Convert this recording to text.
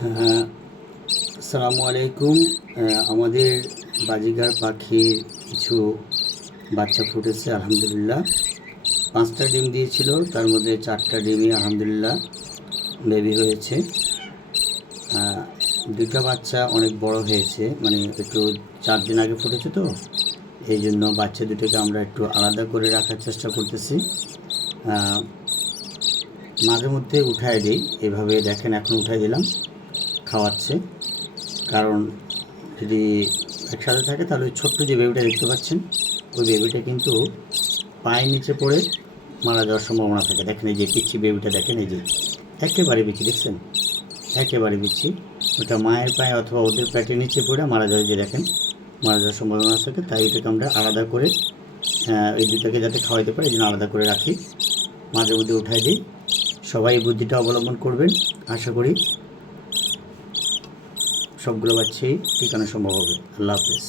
হ্যাঁ, আসসালামু আলাইকুম। আমাদের বাজিগার পাখির কিছু বাচ্চা ফুটেছে আলহামদুলিল্লাহ। 5টা ডিম দিয়েছিল, তার মধ্যে 4টা ডিমই আলহামদুলিল্লাহ বেবি হয়েছে। 2টা বাচ্চা অনেক বড় হয়েছে, মানে একটু 4 দিন আগে ফুটেছে, তো এই জন্য বাচ্চা দুটোকে আমরা একটু আলাদা করে রাখার চেষ্টা করতেছি। মাঝে মধ্যে উঠায় দিই, এভাবে দেখেন এখন উঠাই দিলাম, খাওয়াচ্ছে। কারণ যদি একসাথে থাকে তাহলে ওই ছোট্ট যে বেবিটা দেখতে পাচ্ছেন, ওই বেবিটা কিন্তু পায়ের নিচে পড়ে মারা যাওয়ার সম্ভাবনা থাকে। দেখেন এই যে পিচ্ছি বেবিটা, দেখেন এই যে একেবারে পিচ্ছি, দেখছেন একেবারে পিচ্ছি। ওটা মায়ের পায়ে অথবা ওদের পেটের নিচে পড়ে মারা যায়, যে দেখেন মারা যাওয়ার সম্ভাবনা থাকে। তাই এটাকে আমরা আলাদা করে এই দুটাকে যাতে খাওয়াইতে পারি এই জন্য আলাদা করে রাখি, মাঝে মধ্যে উঠাই দিই। সবাই এই বুদ্ধিটা অবলম্বন করবেন, আশা করি সবগুলো বাচ্চাই টিকানো সম্ভব হবে। আল্লাহ হাফেজ।